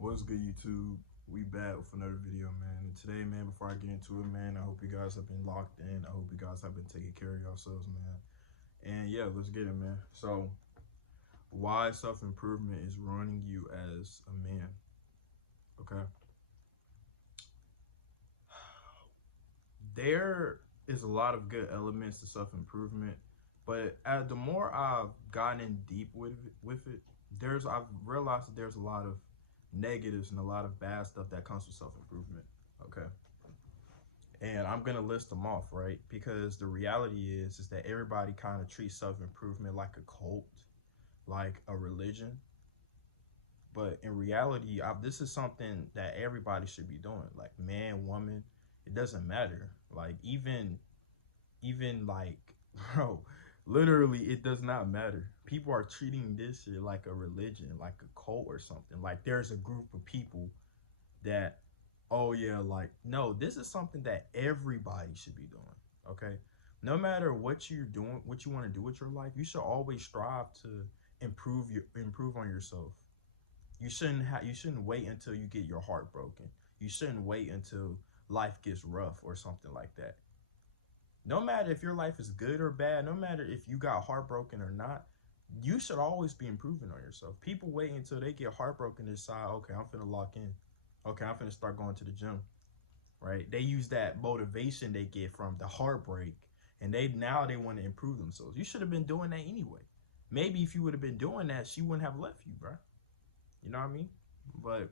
What's good, YouTube? We back with another video, man. And today, man, before I get into it, man, I hope you guys have been locked in. I hope you guys have been taking care of yourselves, man. And yeah, let's get it, man. So, why self-improvement is ruining you as a man? Okay. There is a lot of good elements to self-improvement, but the more I've gotten in deep with it, I've realized that there's a lot of negatives and a lot of bad stuff that comes with self-improvement. Okay. And I'm gonna list them off, right? Because the reality is that everybody kind of treats self-improvement like a cult, like a religion. But in reality, this is something that everybody should be doing. Like man, woman, it doesn't matter. Like even like, bro, literally, it does not matter. People are treating this shit like a religion, like a cult or something. Like there's a group of people that, oh yeah, like no, this is something that everybody should be doing. Okay, no matter what you're doing, what you want to do with your life, you should always strive to improve on yourself. You shouldn't wait until you get your heart broken. You shouldn't wait until life gets rough or something like that. No matter if your life is good or bad, no matter if you got heartbroken or not, you should always be improving on yourself. People wait until they get heartbroken to decide, okay, I'm finna lock in. Okay, I'm finna start going to the gym. Right? They use that motivation they get from the heartbreak, and they want to improve themselves. You should have been doing that anyway. Maybe if you would have been doing that, she wouldn't have left you, bro. You know what I mean? But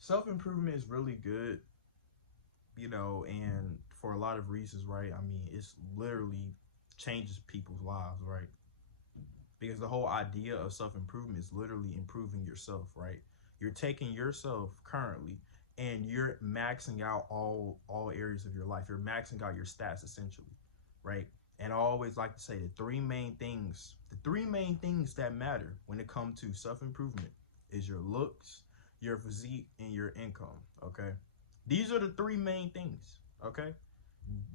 self improvement is really good, and for a lot of reasons, right? I mean, it's literally changes people's lives, right? Because the whole idea of self improvement is literally improving yourself, right? You're taking yourself currently and you're maxing out all areas of your life. You're maxing out your stats essentially, right? And I always like to say the three main things that matter when it comes to self improvement is your looks, your physique, and your income. Okay, these are the three main things. Okay,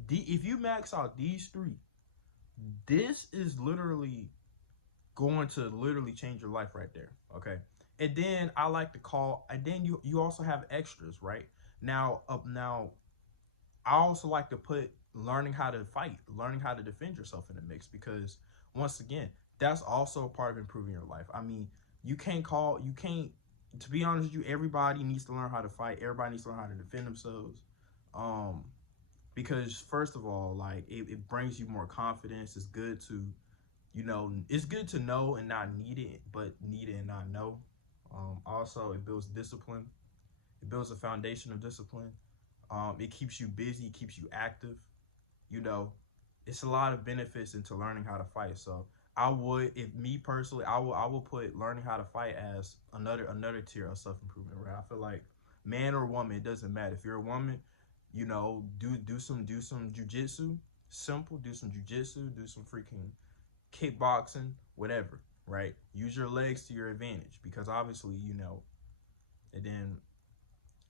if you max out these three, this is literally going to literally change your life right there. Okay. And then I like to call, and then you also have extras, right? Now I also like to put learning how to fight, learning how to defend yourself in the mix, because once again, that's also a part of improving your life. I mean, you can't, to be honest with you, everybody needs to learn how to fight. Everybody needs to learn how to defend themselves. Um, because first of all, like it brings you more confidence. It's good to, it's good to know and not need it, but need it and not know. Also, it builds discipline. It builds a foundation of discipline. It keeps you busy, it keeps you active. You know, it's a lot of benefits into learning how to fight. So I would, if me personally, I will put learning how to fight as another tier of self improvement. Right? I feel like man or woman, it doesn't matter. If you're a woman, do some jujitsu. Simple, do some jujitsu, do some freaking kickboxing, whatever, right? Use your legs to your advantage because obviously, and then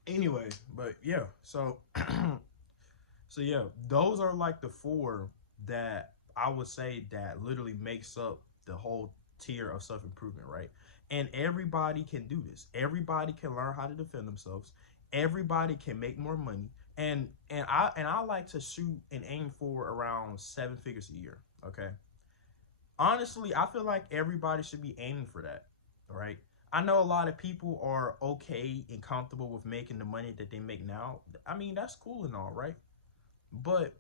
anyway, but yeah, so so yeah, those are like the four that I would say that literally makes up the whole tier of self improvement, right? And everybody can do this. Everybody can learn how to defend themselves. Everybody can make more money. And I like to shoot and aim for around 7 figures a year. Okay, honestly, I feel like everybody should be aiming for that, right? I know a lot of people are okay and comfortable with making the money that they make now. I mean, that's cool and all, right? But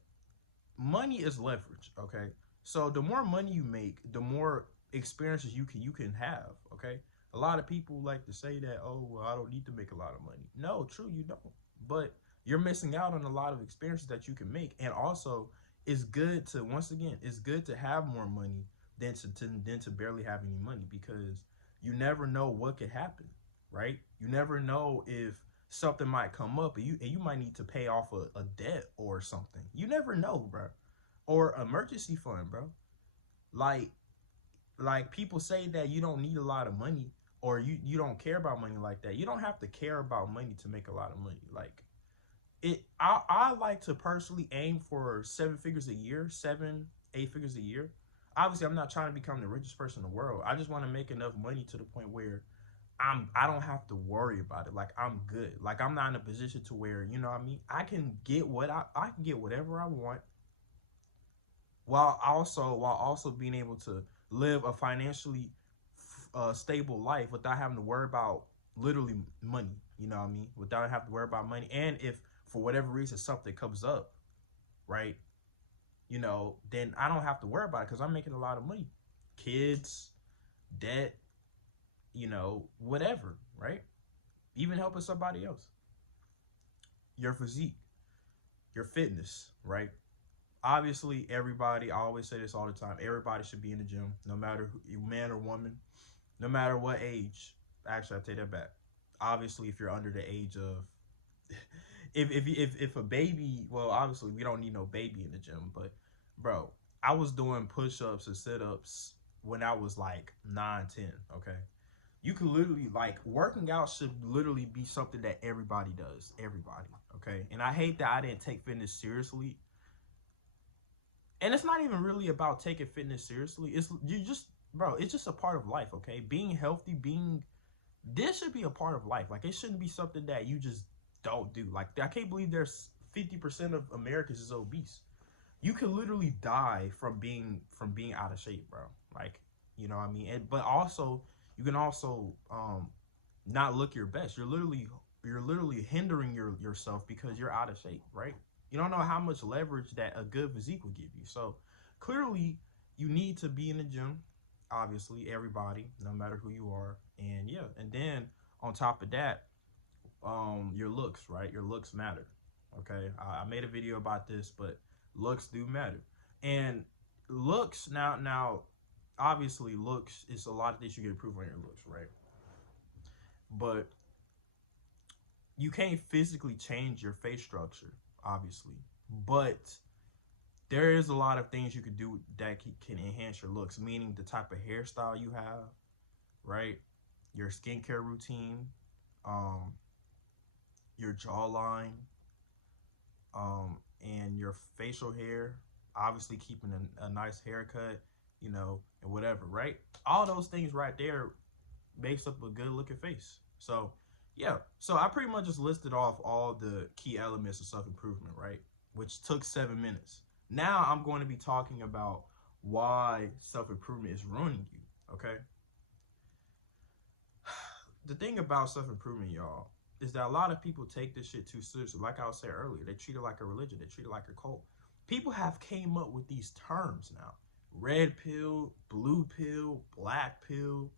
money is leverage, okay? So the more money you make, the more experiences you can have, okay? A lot of people like to say that, oh, well, I don't need to make a lot of money. No, true, you don't. But you're missing out on a lot of experiences that you can make. And also, it's good to once again, it's good to have more money than to barely have any money, because you never know what could happen, right? You never know if something might come up and you might need to pay off a debt or something. You never know, bro. Or emergency fund, bro. Like like people say that you don't need a lot of money, or you don't care about money like that. You don't have to care about money to make a lot of money. Like I like to personally aim for 7 figures a year, 7, 8 figures a year. Obviously, I'm not trying to become the richest person in the world. I just want to make enough money to the point where I don't have to worry about it. Like I'm good. Like I'm not in a position to where, you know what I mean? I can get I can get whatever I want while also being able to live a financially stable life without having to worry about literally money, you know what I mean? Without having to worry about money. And if for whatever reason something comes up, right? You know, then I don't have to worry about it because I'm making a lot of money. Kids, debt, you know, whatever, right? Even helping somebody else. Your physique, your fitness, right? Obviously, everybody, I always say this all the time, everybody should be in the gym, no matter who, man or woman, no matter what age. Actually, I take that back. Obviously, if you're under the age of, if a baby, well, obviously we don't need no baby in the gym, but bro, I was doing push-ups and sit-ups when I was like 9, 10. Okay, you could literally like working out should literally be something that everybody does, everybody. Okay, and I hate that I didn't take fitness seriously, and it's not even really about taking fitness seriously. It's you just, bro, it's just a part of life. Okay, being healthy, being this should be a part of life. Like it shouldn't be something that you just don't do. Like I can't believe there's 50% of Americans is obese. You can literally die from being out of shape, bro. Like, you know what I mean? And, but also you can also not look your best. You're literally hindering yourself because you're out of shape, right? You don't know how much leverage that a good physique will give you. So clearly you need to be in the gym. Obviously, everybody, no matter who you are. And yeah, and then on top of that, your looks, right? Your looks matter. Okay. I made a video about this, but looks do matter. And looks now obviously looks is a lot of things you can improve on your looks, right? But you can't physically change your face structure, obviously. But there is a lot of things you can do that can enhance your looks, meaning the type of hairstyle you have, right? Your skincare routine, um, your jawline, and your facial hair, obviously keeping a nice haircut, you know, and whatever, right? All those things right there makes up a good looking face. So, yeah. So I pretty much just listed off all the key elements of self improvement, right? Which took 7 minutes. Now I'm going to be talking about why self improvement is ruining you, okay? The thing about self improvement, y'all, is that a lot of people take this shit too seriously. Like I was saying earlier, they treat it like a religion. They treat it like a cult. People have came up with these terms now: red pill, blue pill, black pill.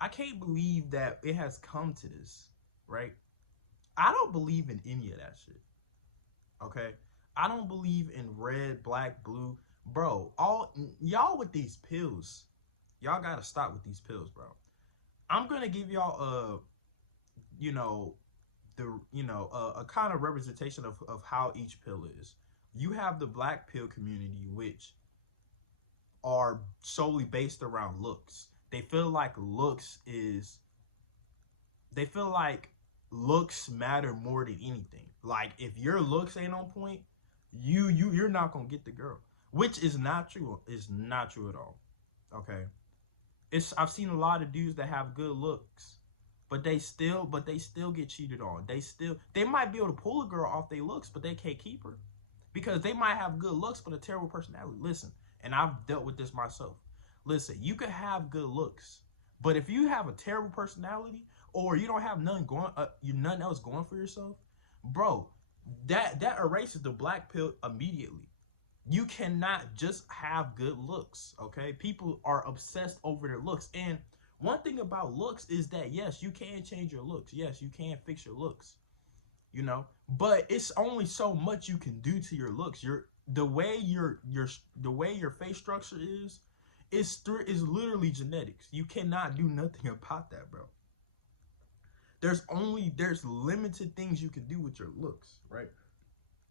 I can't believe that it has come to this, right? I don't believe in any of that shit. Okay, I don't believe in red, black, blue, bro. All y'all with these pills, y'all gotta stop with these pills, bro. I'm gonna give y'all you know, a kind of representation of how each pill is. You have the black pill community, which are solely based around looks. They feel like they feel like looks matter more than anything. Like if your looks ain't on point, you're not gonna get the girl, which is not true. Is not true at all. Okay, it's I've seen a lot of dudes that have good looks, but they still get cheated on. They might be able to pull a girl off their looks, but they can't keep her because they might have good looks but a terrible personality. Listen, and I've dealt with this myself. Listen, you could have good looks, but if you have a terrible personality or you don't have nothing else going for yourself, bro, that erases the black pill immediately. You cannot just have good looks, okay? People are obsessed over their looks. And one thing about looks is that yes, you can change your looks. Yes, you can fix your looks, you know? But it's only so much you can do to your looks. The way your face structure is literally genetics. You cannot do nothing about that, bro. There's limited things you can do with your looks, right?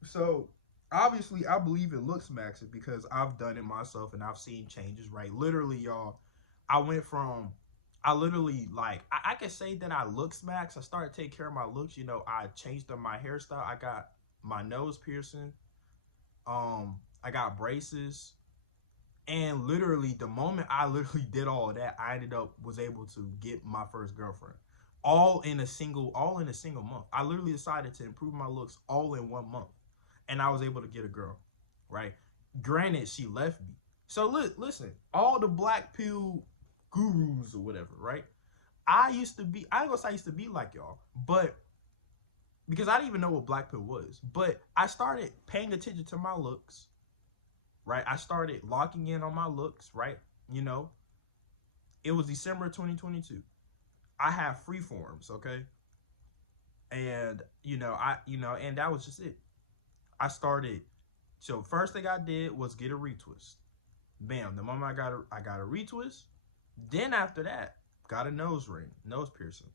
So obviously I believe in looks maxing because I've done it myself and I've seen changes, right? Literally, y'all, I went from I literally like I can say that I looks max. I started taking care of my looks. You know, I changed up my hairstyle. I got my nose piercing. I got braces, And literally, the moment I literally did all of that, I ended up was able to get my first girlfriend, all in a single month. I literally decided to improve my looks all in 1 month, and I was able to get a girl, right? Granted, she left me. So listen, all the black pill gurus or whatever, right? I used to be. I ain't gonna say I used to be like y'all, but because I didn't even know what black pill was, but I started paying attention to my looks, right? I started locking in on my looks, right? You know, it was December 2022. I have free forms, okay? And and that was just it. I started. So first thing I did was get a retwist. Bam. The moment I got a retwist. Then after that, got a nose ring, nose piercing,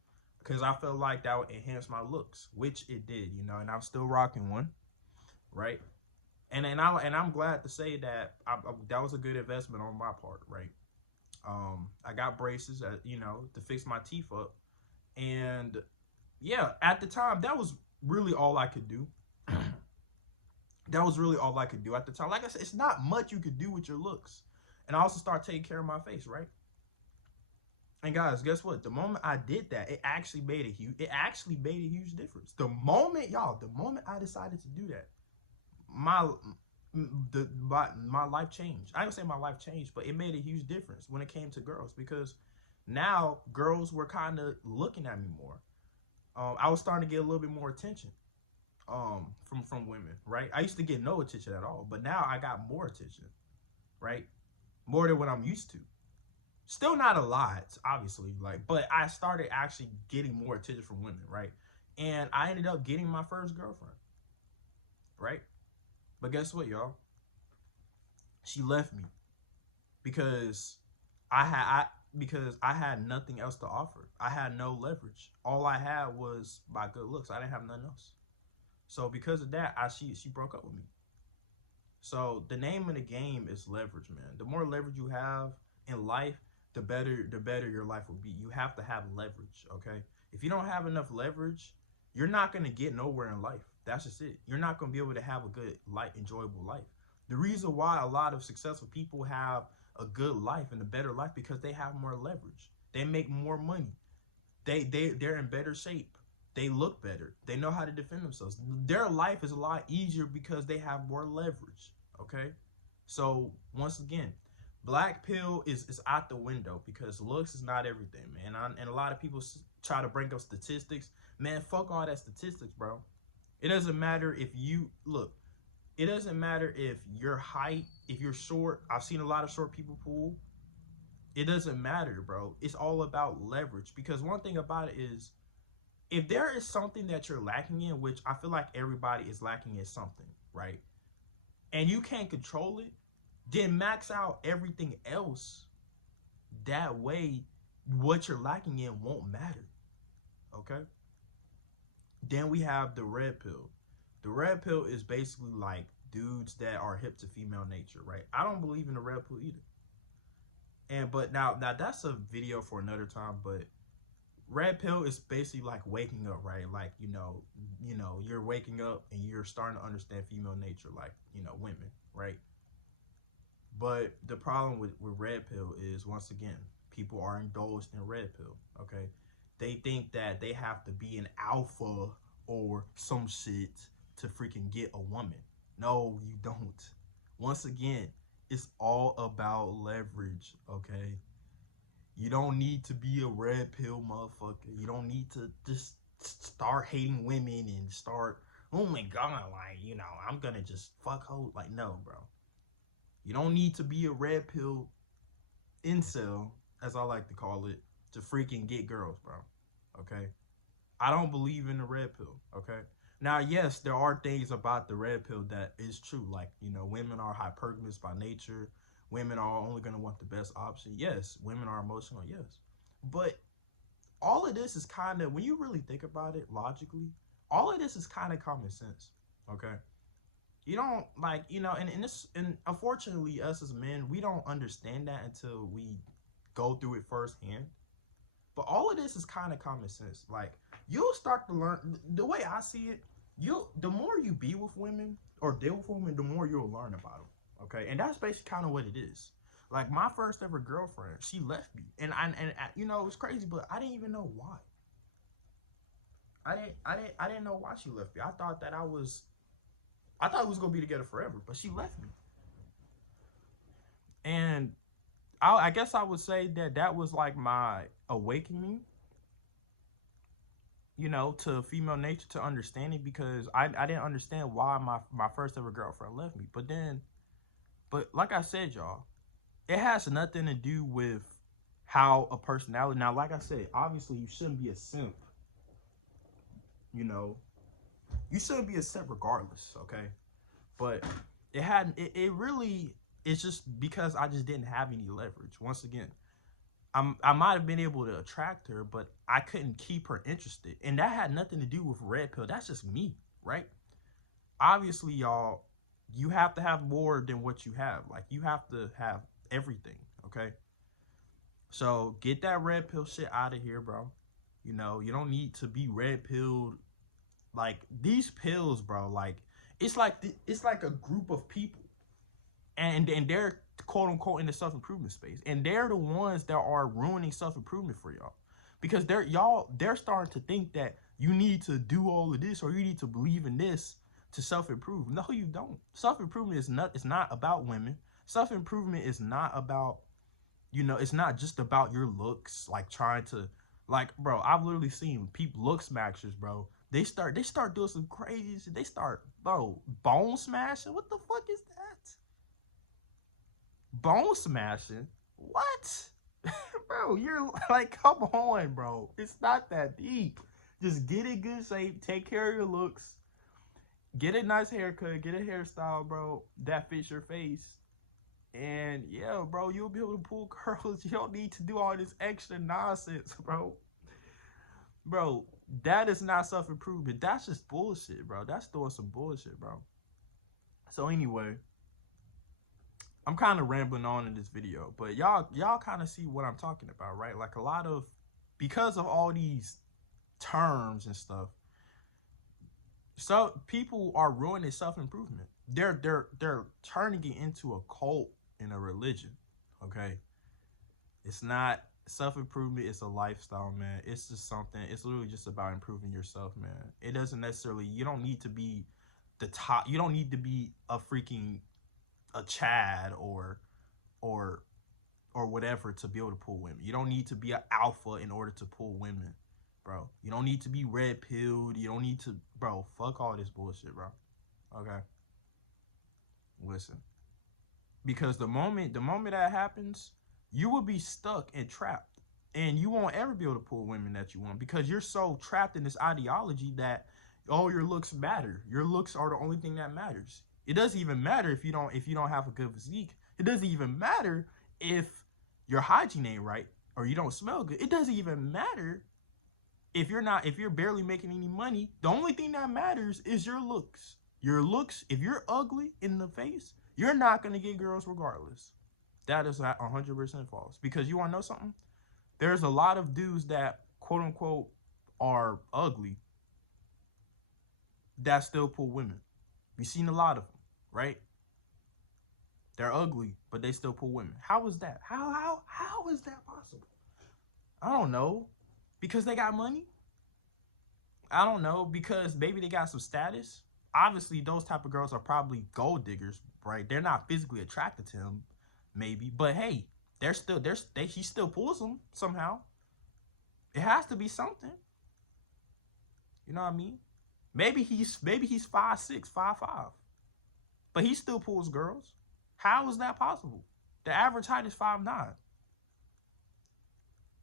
because I felt like that would enhance my looks, which it did, and I'm still rocking one, right? And I'm glad to say that that was a good investment on my part, right? I got braces, to fix my teeth up, and yeah, at the time that was really all I could do. That was really all I could do at the time. Like I said, it's not much you could do with your looks, and I also started taking care of my face, right? And guys, guess what? The moment I did that, it actually made a huge difference. The moment I decided to do that, my my life changed. I don't say my life changed, but it made a huge difference when it came to girls, because now girls were kind of looking at me more. I was starting to get a little bit more attention from women, right? I used to get no attention at all, but now I got more attention, right? More than what I'm used to. Still not a lot, obviously, but I started actually getting more attention from women, right? And I ended up getting my first girlfriend, right? But guess what, y'all? She left me because I had nothing else to offer. I had no leverage. All I had was my good looks. I didn't have nothing else. So because of that, she broke up with me. So the name of the game is leverage, man. The more leverage you have in life, the better your life will be. You have to have leverage, okay? If you don't have enough leverage, you're not gonna get nowhere in life. That's just it. You're not gonna be able to have a good life, enjoyable life. The reason why a lot of successful people have a good life and a better life, because they have more leverage. They make more money. They're in better shape. They look better. They know how to defend themselves. Their life is a lot easier because they have more leverage. Okay? So once again, black pill is out the window, because looks is not everything, man. And a lot of people try to bring up statistics. Man, fuck all that statistics, bro. It doesn't matter if you look. It doesn't matter if your height, if you're short. I've seen a lot of short people pool. It doesn't matter, bro. It's all about leverage. Because one thing about it is, if there is something that you're lacking in, which I feel like everybody is lacking in something, right? And you can't control it, then max out everything else. That way, what you're lacking in won't matter. Okay? Then we have the red pill. The red pill is basically like dudes that are hip to female nature, right? I don't believe in the red pill either. But now that's a video for another time. But red pill is basically like waking up, right? Like you're waking up and you're starting to understand female nature, like women, right? But the problem with red pill is, once again, people are indulged in red pill. Okay, they think that they have to be an alpha or some shit to freaking get a woman. No, you don't. Once again, it's all about leverage. Okay, you don't need to be a red pill motherfucker. You don't need to just start hating women and start, oh my god, like, I'm gonna just fuck hoes. Like, no, bro. You don't need to be a red pill incel, as I like to call it, to freaking get girls, bro. Okay? I don't believe in the red pill, okay? Now, yes, there are things about the red pill that is true. Like, women are hypergamous by nature. Women are only going to want the best option. Yes, women are emotional. Yes. But all of this is kind of, when you really think about it logically, all of this is kind of common sense, okay? You don't and unfortunately, us as men, we don't understand that until we go through it firsthand. But all of this is kind of common sense. Like, you'll start to learn. The way I see it, the more you be with women or deal with women, the more you'll learn about them. Okay, and that's basically kind of what it is. Like my first ever girlfriend, she left me, and you know, it was crazy, but I didn't even know why. I didn't know why she left me. I thought we was gonna be together forever, but she left me, and I guess I would say that that was like my awakening, you know, to female nature, to understanding, because I didn't understand why my first ever girlfriend left me. But like I said, y'all, it has nothing to do with how a personality. Now, like I said, obviously you shouldn't be a simp. You know, you shouldn't be a simp regardless. Okay, but it really, it's just because I just didn't have any leverage. Once again, I might have been able to attract her, but I couldn't keep her interested, and that had nothing to do with red pill. That's just me, right? Obviously, y'all, you have to have more than what you have. Like, you have to have everything, okay? So get that red pill shit out of here, bro. You know, you don't need to be red pilled. Like, these pills, bro, like, it's like a group of people, and they're quote unquote in the self-improvement space, and they're the ones that are ruining self-improvement for y'all, because they're starting to think that you need to do all of this, or you need to believe in this to self-improve. No, you don't. Self-improvement is not, it's not about women. Self-improvement is not about, you know, it's not just about your looks, like trying to, like, bro, I've literally seen people, look smashers, bro, they start doing some crazy shit. They start, bro, bone smashing. What the fuck is that? Bone smashing? What? Bro, you're like, come on, bro. It's not that deep. Just get in good shape, take care of your looks, get a nice haircut, get a hairstyle, bro, that fits your face. And yeah, bro, you'll be able to pull curls. You don't need to do all this extra nonsense, bro. Bro, that is not self improvement. That's just bullshit, bro. That's doing some bullshit, bro. So anyway, I'm kind of rambling on in this video, but y'all kind of see what I'm talking about, right? Like, a lot of, because of all these terms and stuff, so people are ruining self-improvement. They're turning it into a cult and a religion. Okay? It's not self-improvement, it's a lifestyle, man. It's just something, it's literally just about improving yourself, man. It doesn't necessarily, you don't need to be the top, you don't need to be a freaking a Chad or or whatever to be able to pull women. You don't need to be an alpha in order to pull women, bro. You don't need to be red pilled. You don't need to, bro. Fuck all this bullshit, bro. Okay, listen. Because the moment that happens, you will be stuck and trapped, and you won't ever be able to pull women that you want, because you're so trapped in this ideology that, oh, your looks matter. Your looks are the only thing that matters. It doesn't even matter if you don't have a good physique. It doesn't even matter if your hygiene ain't right or you don't smell good. It doesn't even matter if you're barely making any money. The only thing that matters is your looks. Your looks, if you're ugly in the face, you're not going to get girls regardless. That is 100% false. Because you want to know something? There's a lot of dudes that, quote unquote, are ugly that still pull women. We've seen a lot of them, right? They're ugly, but they still pull women. How is that? How is that possible? I don't know. Because they got money? I don't know. Because maybe they got some status? Obviously, those type of girls are probably gold diggers, right? They're not physically attracted to him, maybe. But hey, he still pulls them somehow. It has to be something. You know what I mean? Maybe he's 5'6", 5'5", but he still pulls girls. How is that possible? The average height is 5'9".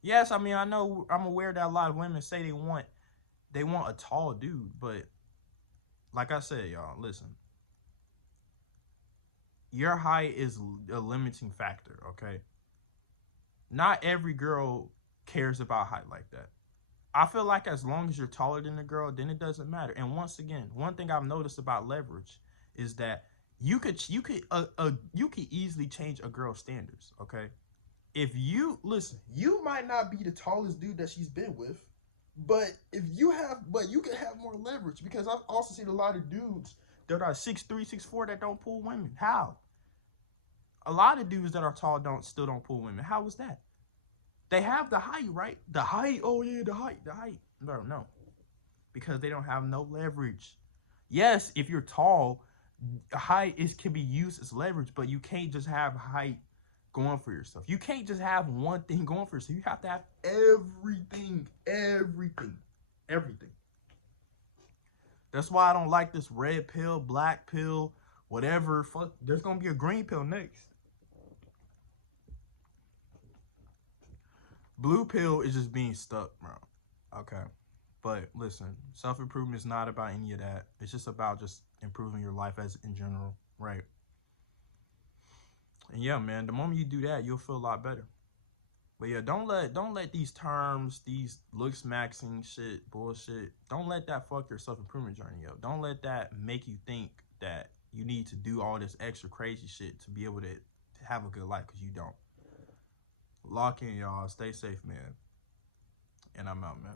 Yes, I mean, I know, I'm aware that a lot of women say they want a tall dude, but like I said, y'all, listen. Your height is a limiting factor, okay? Not every girl cares about height like that. I feel like as long as you're taller than the girl, then it doesn't matter. And once again, one thing I've noticed about leverage is that you could easily change a girl's standards, okay? If you listen, you might not be the tallest dude that she's been with, but you can have more leverage, because I've also seen a lot of dudes that are 6'3", 6'4" that don't pull women. How? A lot of dudes that are tall still don't pull women. How is that? They have the height, right? The height. Oh yeah, the height. Bro, no, because they don't have no leverage. Yes, if you're tall, height can be used as leverage, but you can't just have height going for yourself. You can't just have one thing going for yourself. You have to have everything. That's why I don't like this red pill, black pill, whatever. Fuck, there's gonna be a green pill next. Blue pill is just being stuck, bro. Okay. But listen, self-improvement is not about any of that. It's just about just improving your life as in general, right? And yeah, man, the moment you do that, you'll feel a lot better. But yeah, don't let these terms, these looks maxing shit, bullshit, don't let that fuck your self-improvement journey up. Don't let that make you think that you need to do all this extra crazy shit to be able to have a good life, because you don't. Lock in, y'all. Stay safe, man. And I'm out, man.